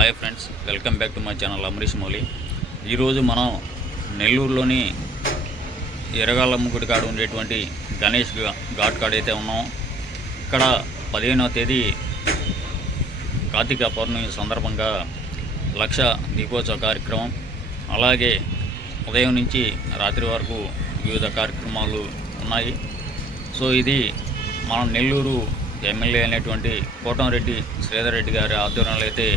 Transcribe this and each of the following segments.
Hi friends, welcome back to my channel Amrish Mouli. ఈరోజు మనం నెల్లూరులోని ఎర్రగాళ్ళమ్మ గుడి కాడ ఉండేటువంటి గణేష్ ఘాట్ కాడ అయితే ఉన్నాం. ఇక్కడ 15వ తేదీ కార్తీక పౌర్ణమి సందర్భంగా లక్ష దీపోత్సవ కార్యక్రమం, అలాగే ఉదయం నుంచి రాత్రి వరకు వివిధ కార్యక్రమాలు ఉన్నాయి. సో ఇది మన నెల్లూరు ఎమ్మెల్యే అయినటువంటి కోటంరెడ్డి శ్రీధర్ రెడ్డి గారి ఆధ్వర్యంలో అయితే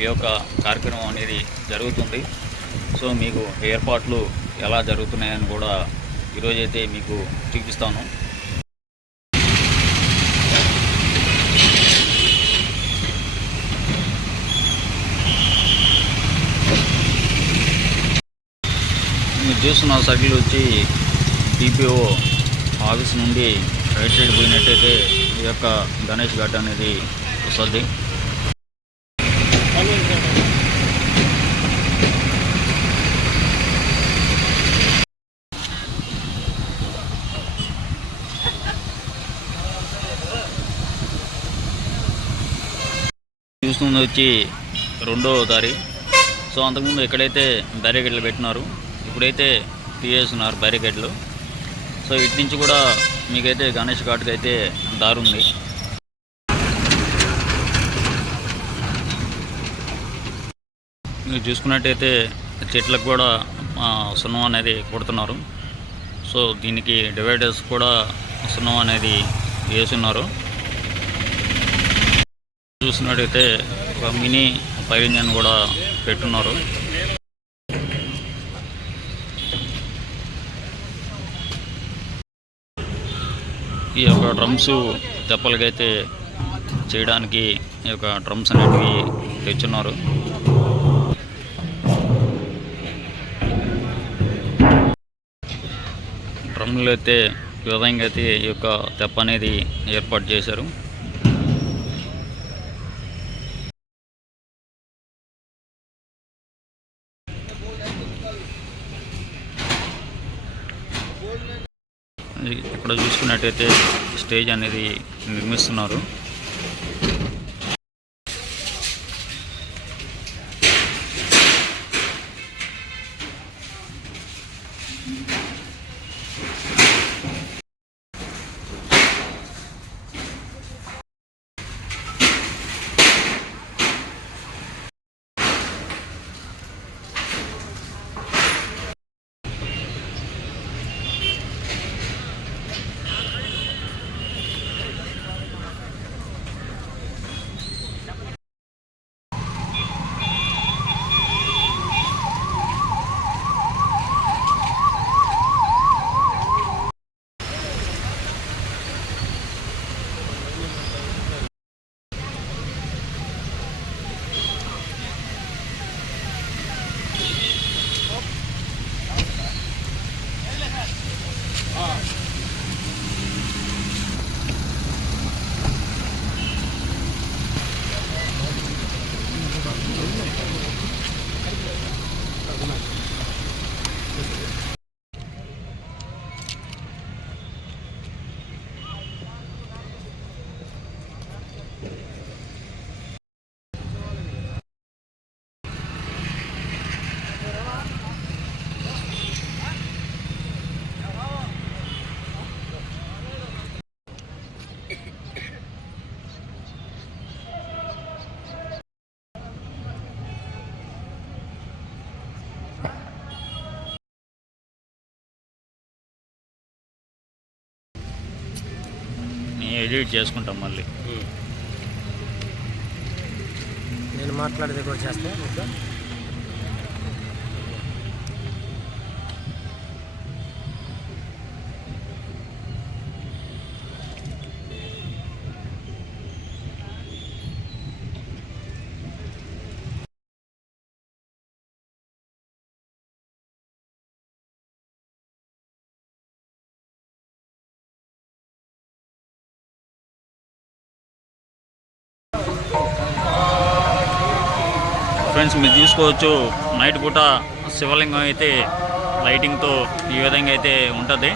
ఈ యొక్క కార్యక్రమం అనేది జరుగుతుంది. సో మీకు ఏర్పాట్లు ఎలా జరుగుతున్నాయని కూడా ఈరోజైతే మీకు చూపిస్తాను. మీరు చూస్తున్న సర్కిల్ వచ్చి డిపిఓ ఆఫీస్ నుండి రైట్ సైడ్ పోయినట్టయితే ఈ యొక్క గణేష్ ఘాట్ అనేది వస్తుంది. చూస్తుంది వచ్చి 2వ దారి. సో అంతకుముందు ఎక్కడైతే బ్యారికేడ్లు పెట్టినారు, ఇప్పుడైతే తీసేస్తున్నారు బ్యారికేడ్లు. సో ఇటు నుంచి కూడా మీకైతే గణేష్ ఘాట్కి అయితే దారి ఉంది. మీరు చూసుకున్నట్టయితే చెట్లకు కూడా సున్నం అనేది కొడుతున్నారు. సో దీనికి డివైడర్స్ కూడా సున్నం అనేది వేస్తున్నారు. చూసినట్టయితే ఒక మినీ ఫైర్ ఇంజన్ కూడా పెట్టున్నారు. ఈ యొక్క డ్రమ్స్ తెప్పలకైతే చేయడానికి ఈ యొక్క డ్రమ్స్ అనేటివి తెచ్చున్నారు. డ్రమ్లు అయితే ఈ విధంగా అయితే ఈ యొక్క తెప్ప అనేది ఏర్పాటు చేశారు. ఇక్కడ చూసుకున్నట్టయితే స్టేజ్ అనేది నిర్మిస్తున్నారు. ఎడిట్ చేసుకుంటాం మళ్ళీ. నేను మాట్లాడేది కూడా చేస్తాను. ఫ్రెండ్స్ మీరు చూసుకోవచ్చు, నైట్ పూట శివలింగం అయితే లైటింగ్తో ఈ విధంగా అయితే ఉంటుంది.